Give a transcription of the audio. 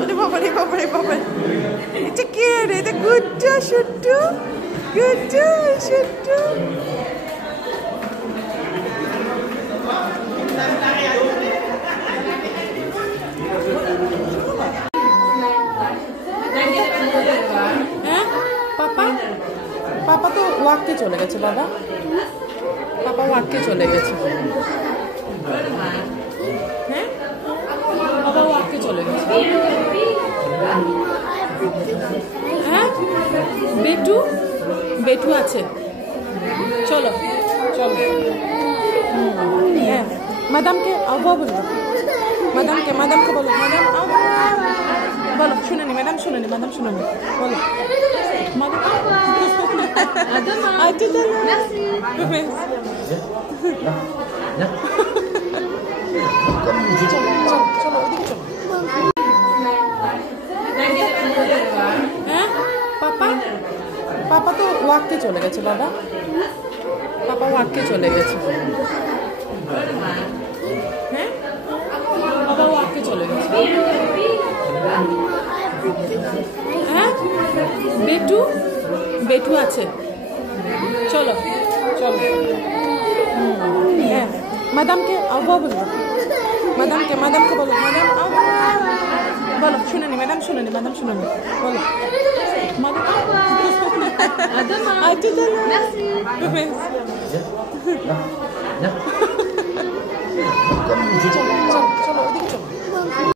আরে বাবা রে বাবা রে বাবা, এটা কে রে? এটা গুড্ডু শুট্টু, গুড্ডু শুট্টু। হ্যাঁ পাপা, পাপা তো ওয়াককে চলে গেছে বাবা, পাপা ওয়াককে চলে গেছে। হ্যাঁ বাবা ওয়াককে চলে গেছে। হ্যাঁ বেটু, বেটু আছে, চলো চলো। হ্যাঁ ম্যাডামকে আবু বলবো, ম্যাডামকে ম্যাডামকে বলো, ম্যাডাম বলো, শুনেনি ম্যাডাম, শুনেনি ম্যাডাম, শুনেনি বলো চলো ওইদিকে চলো। হ্যাঁ পাপা, পাপা তো ওয়াককে চলে গেছে বাবা, পাপা ওয়াককে চলে গেছে। হ্যাঁ বাবা ওয়াককে চলে গেছে। হ্যাঁ বেটু, বেটু আছে, চলো চলো। হ্যাঁ ম্যাডামকে আবু বলবো, ম্যাডামকে ম্যাডামকে বলো, ম্যাডাম বলো, শুনেনি ম্যাডাম, শুনেনি ম্যাডাম, শুনেনি বলো ম্যাডাম।